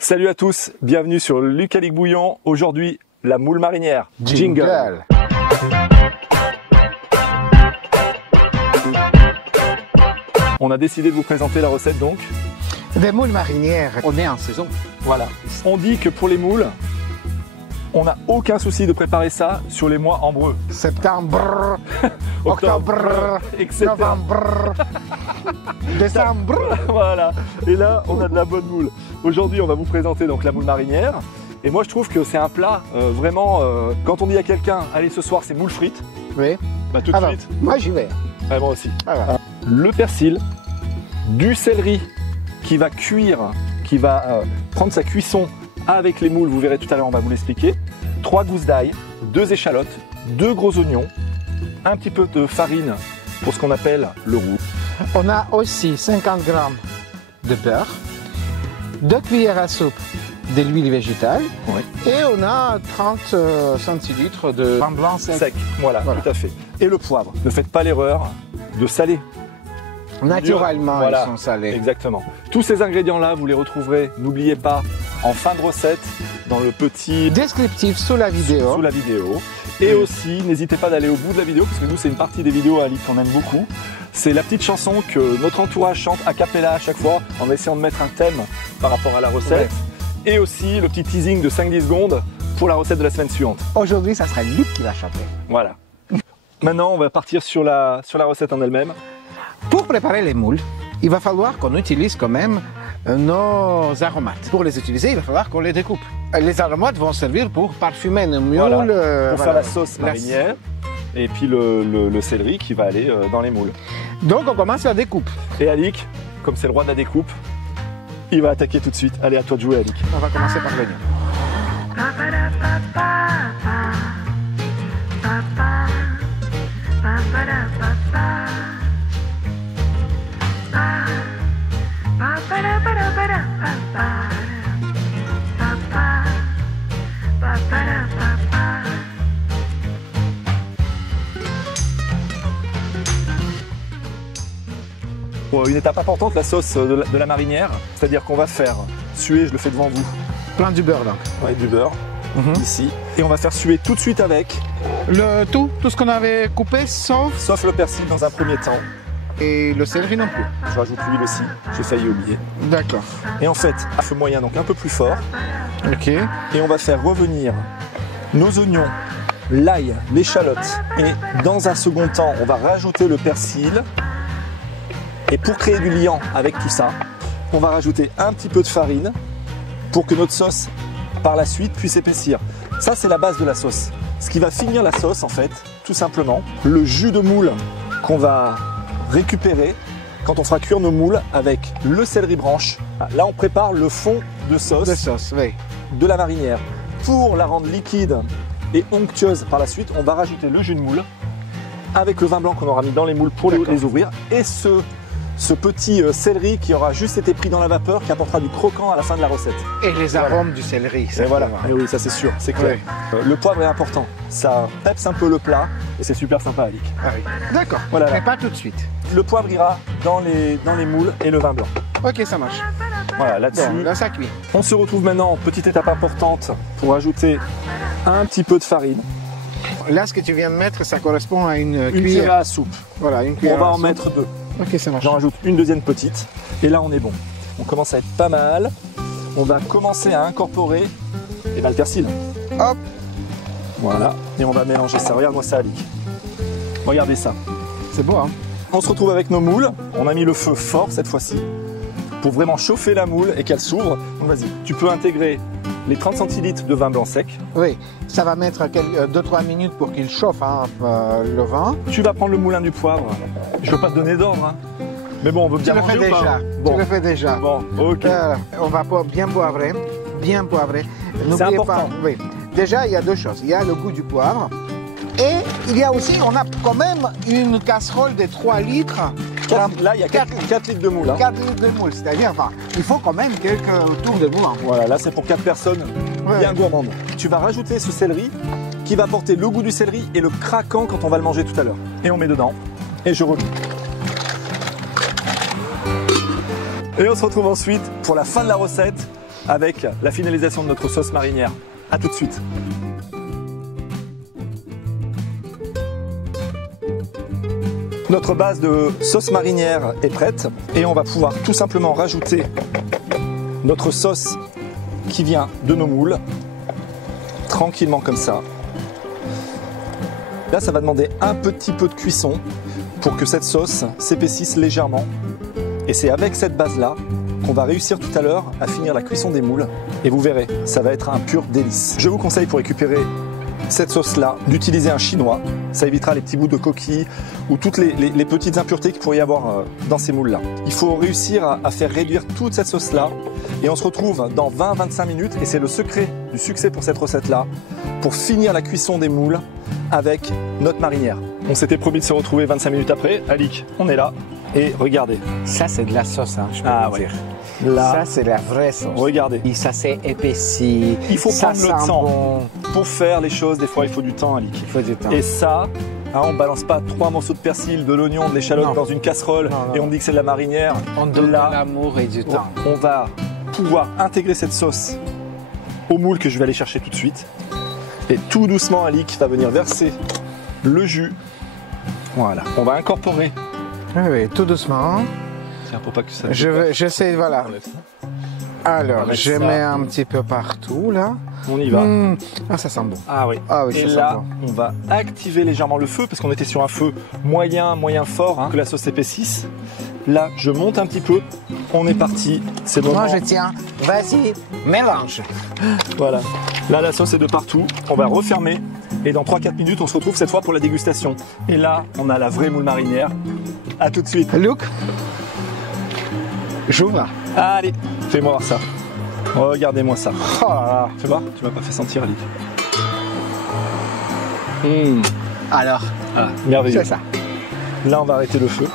Salut à tous, bienvenue sur Lucalic Bouillon. Aujourd'hui, la moule marinière. Jingle. On a décidé de vous présenter la recette donc. Des moules marinières, on est en saison. Voilà. On dit que pour les moules, on n'a aucun souci de préparer ça sur les mois ambreux. Septembre, octobre, etc. novembre, décembre. Voilà. Et là, on a de la bonne moule. Aujourd'hui, on va vous présenter donc la moule marinière. Et moi, je trouve que c'est un plat vraiment. Quand on dit à quelqu'un, allez, ce soir, c'est moule frites. Oui. Bah, tout de Alors, suite. moi j'y vais. Ouais, moi aussi. Alors. Le persil, du céleri qui va cuire, qui va prendre sa cuisson avec les moules. Vous verrez tout à l'heure, on va vous l'expliquer. 3 gousses d'ail, 2 échalotes, 2 gros oignons, un petit peu de farine pour ce qu'on appelle le roux. On a aussi 50 g de beurre, 2 cuillères à soupe de l'huile végétale, Oui. et on a 30 centilitres de vin blanc sec. Voilà, tout à fait. Et le poivre. Ne faites pas l'erreur de saler. Naturellement, Voilà, ils sont salés. Exactement. Tous ces ingrédients-là, vous les retrouverez, n'oubliez pas, en fin de recette, dans le petit Descriptif sous la vidéo. sous la vidéo. Et aussi, n'hésitez pas d'aller au bout de la vidéo, parce que nous, c'est une partie des vidéos à qu'on aime beaucoup. C'est la petite chanson que notre entourage chante a cappella à chaque fois, en essayant de mettre un thème par rapport à la recette. Ouais. Et aussi, le petit teasing de 5-10 secondes pour la recette de la semaine suivante. Aujourd'hui, ça sera Luc qui va chanter. Voilà. Maintenant, on va partir sur la recette en elle-même. Pour préparer les moules, il va falloir qu'on utilise quand même nos aromates. Pour les utiliser, il va falloir qu'on les découpe. Les aromates vont servir pour parfumer nos moules. Voilà. Pour faire la sauce marinière. Et puis le céleri qui va aller dans les moules. Donc on commence la découpe. Et Alic, comme c'est le roi de la découpe, il va attaquer tout de suite. Allez, à toi de jouer, Alic. On va commencer par l'oignon. Une étape importante, la sauce de la marinière, c'est-à-dire qu'on va faire suer, je le fais devant vous. Plein du beurre donc. Ouais, du beurre, ici. Et on va faire suer tout de suite avec. Tout ce qu'on avait coupé Sauf le persil dans un premier temps. Et le céleri non plus. Je rajoute l'huile aussi, j'ai failli oublier. D'accord. Et en fait, à feu moyen, donc un peu plus fort. Ok. Et on va faire revenir nos oignons, l'ail, l'échalote. Et dans un second temps, on va rajouter le persil. Et pour créer du liant avec tout ça, on va rajouter un petit peu de farine pour que notre sauce, par la suite, puisse épaissir. Ça, c'est la base de la sauce. Ce qui va finir la sauce, en fait, tout simplement, le jus de moule qu'on va récupérer quand on fera cuire nos moules avec le céleri branche. Là, on prépare le fond de sauce, oui. de la marinière. Pour la rendre liquide et onctueuse par la suite, on va rajouter le jus de moule avec le vin blanc qu'on aura mis dans les moules pour les ouvrir et ce petit céleri qui aura juste été pris dans la vapeur, qui apportera du croquant à la fin de la recette. Et les arômes du céleri. Et voilà, et oui, ça c'est sûr, c'est clair. Oui. Le poivre est important, ça peps un peu le plat et c'est super sympa, Alic. Ah oui. D'accord, voilà, mais pas tout de suite. Le poivre ira dans les moules et le vin blanc. Ok, ça marche. Voilà, là-dessus. Là, ça cuit. On se retrouve maintenant, petite étape importante, pour ajouter un petit peu de farine. Là, ce que tu viens de mettre, ça correspond à une cuillère à soupe. Voilà, une cuillère. On va en mettre 2. Ok, ça marche. J'en rajoute une deuxième petite. Et là, on est bon. On commence à être pas mal. On va commencer à incorporer le persil. Hop. Voilà. Et on va mélanger ça. Regarde-moi ça, Alic. Regardez ça. C'est beau, hein? On se retrouve avec nos moules. On a mis le feu fort cette fois-ci pour vraiment chauffer la moule et qu'elle s'ouvre. Donc vas-y, tu peux intégrer les 30 centilitres de vin blanc sec. Oui, ça va mettre 2-3 minutes pour qu'il chauffe le vin. Tu vas prendre le moulin du poivre. Je ne veux pas te donner d'ordre, hein. Mais bon, on veut bien manger ou pas ? Bon. Tu le fais déjà. Bon, ok. On va bien poivrer. Bien poivrer. C'est important. Oui. Déjà, il y a 2 choses. Il y a le goût du poivre. Et il y a aussi, on a quand même une casserole de 3 litres. Là, il y a 4 litres de moule. 4 litres de moule, c'est-à-dire, il faut quand même quelques tours de moule. Voilà, là, c'est pour 4 personnes bien gourmandes. Tu vas rajouter ce céleri qui va apporter le goût du céleri et le craquant quand on va le manger tout à l'heure. Et on met dedans. Et je reviens. Et on se retrouve ensuite pour la fin de la recette avec la finalisation de notre sauce marinière. À tout de suite. Notre base de sauce marinière est prête et on va pouvoir tout simplement rajouter notre sauce qui vient de nos moules, tranquillement comme ça. Là, ça va demander un petit peu de cuisson pour que cette sauce s'épaississe légèrement. Et c'est avec cette base-là qu'on va réussir tout à l'heure à finir la cuisson des moules. Et vous verrez, ça va être un pur délice. Je vous conseille pour récupérer cette sauce-là d'utiliser un chinois. Ça évitera les petits bouts de coquille ou toutes les petites impuretés qu'il pourrait y avoir dans ces moules-là. Il faut réussir à faire réduire toute cette sauce-là. Et on se retrouve dans 20-25 minutes. Et c'est le secret du succès pour cette recette-là, pour finir la cuisson des moules avec notre marinière. On s'était promis de se retrouver 25 minutes après. Alik, on est là. Et regardez. Ça, c'est de la sauce, hein, je peux vous dire. Là, ça, c'est la vraie sauce. Regardez. Et ça s'est épaissi. Il faut ça prendre le temps. Bon. Pour faire les choses, des fois, il faut du temps, Alik. Il faut du temps. Et ça, hein, on balance pas 3 morceaux de persil, de l'oignon, de l'échalote dans une casserole et on dit que c'est de la marinière. On donne là, de l'amour et du temps. On va pouvoir intégrer cette sauce au moule que je vais aller chercher tout de suite. Et tout doucement, Alik va venir verser le jus. Voilà. On va incorporer. Oui, tout doucement. Tiens, pour pas que ça. J'essaie, voilà. Alors, je ça. mets un petit peu partout, là. On y va. Ah, ça sent bon. Ah oui. Ah oui, et ça là, sent bon. on va activer légèrement le feu parce qu'on était sur un feu moyen fort, hein, que la sauce s'épaississe. Là, je monte un petit peu. On est parti. C'est le moment. Moi, je tiens. Vas-y, mélange. Voilà. Là, la sauce est de partout. On va refermer. Et dans 3-4 minutes, on se retrouve cette fois pour la dégustation. Et là, on a la vraie moule marinière. À tout de suite. Luc, j'ouvre. Allez, fais-moi voir ça. Regardez-moi ça. Oh là là. Fais voir, tu m'as pas fait sentir, Ali. Alors, Ah, merveilleux. c'est ça. Là, on va arrêter le feu.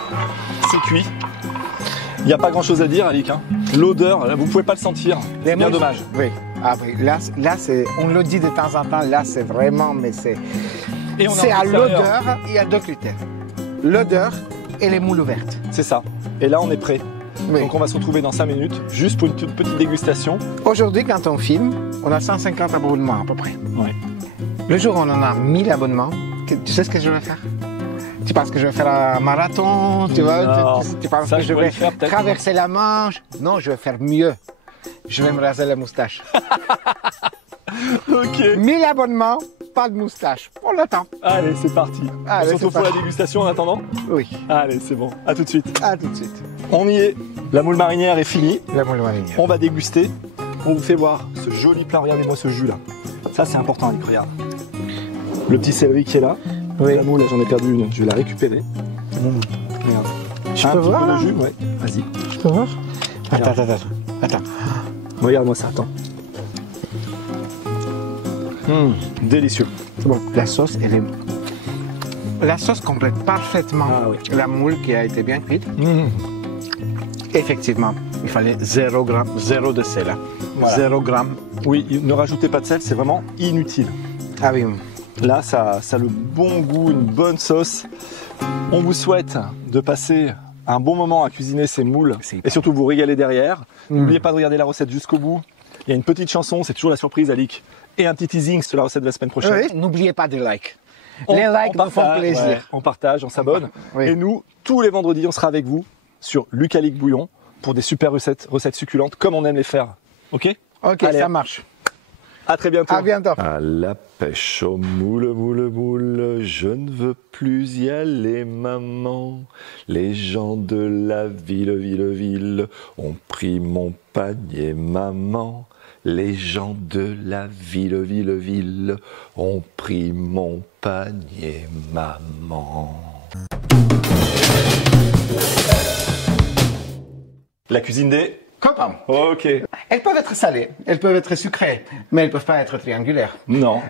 C'est cuit. Il n'y a pas grand-chose à dire, Alik. Hein. L'odeur, là, vous pouvez pas le sentir. C'est bien dommage. Oui. Ah oui, là c'est, on le dit de temps en temps, là c'est vraiment, mais c'est Et on est c'est en à extérieur. l'odeur, il y a deux critères. L'odeur et les moules ouvertes. C'est ça. Et là, on est prêt. Oui. Donc, on va se retrouver dans 5 minutes, juste pour une toute petite dégustation. Aujourd'hui, quand on filme, on a 150 abonnements à peu près. Ouais. Le jour où on en a 1000 abonnements, tu sais ce que je vais faire? Tu penses que je vais faire un marathon? Tu vois? Non. Tu penses Ça, que je je pourrais vais le faire, peut-être. traverser la Manche? Non, je vais faire mieux. Je vais me raser la moustache. Ok. 1000 abonnements, pas de moustache. On l'attend. Allez, c'est parti. Allez, on se retrouve c'est pour la parti. dégustation en attendant. Oui, Allez, c'est bon. À tout de suite. à tout de suite. On y est. La moule marinière est finie. La moule marinière. On va déguster. On vous fait voir ce joli plat. Regardez-moi ce jus là. Ça, c'est important, Alik. Regarde. Le petit céleri qui est là. Oui. La moule, là, j'en ai perdu une. Je vais la récupérer. Regarde. Je Un peux petit voir peu là? de jus, ouais. Vas-y. Je peux voir? Attends. Regarde-moi ça. Attends. Délicieux. C'est bon. La sauce, elle est... La sauce complète parfaitement Ah oui. la moule qui a été bien cuite. Effectivement, il fallait 0 gramme, 0 de sel. Hein. Voilà. 0 gramme. Oui, ne rajoutez pas de sel, c'est vraiment inutile. Ah oui. Là, ça a le bon goût, une bonne sauce. On vous souhaite de passer un bon moment à cuisiner ces moules et surtout vous régaler derrière. N'oubliez pas de regarder la recette jusqu'au bout. Il y a une petite chanson, c'est toujours la surprise, Alik. Et un petit teasing sur la recette de la semaine prochaine. Oui. N'oubliez pas de like. On- Les likes on nous font partage, plaisir. ouais, on partage, on s'abonne. Oui. Et nous, tous les vendredis, on sera avec vous sur Luc Alik Bouillon pour des super recettes succulentes comme on aime les faire. Ok? Ok, Allez, ça marche. à très bientôt. À bientôt. À la pêche aux moules, moules, moules, je ne veux plus y aller, maman. Les gens de la ville, ville, ont pris mon panier, maman. Les gens de la ville, ville, ont pris mon panier, maman. La cuisine des... Copain. Ok. Elles peuvent être salées, elles peuvent être sucrées, mais elles ne peuvent pas être triangulaires. Non.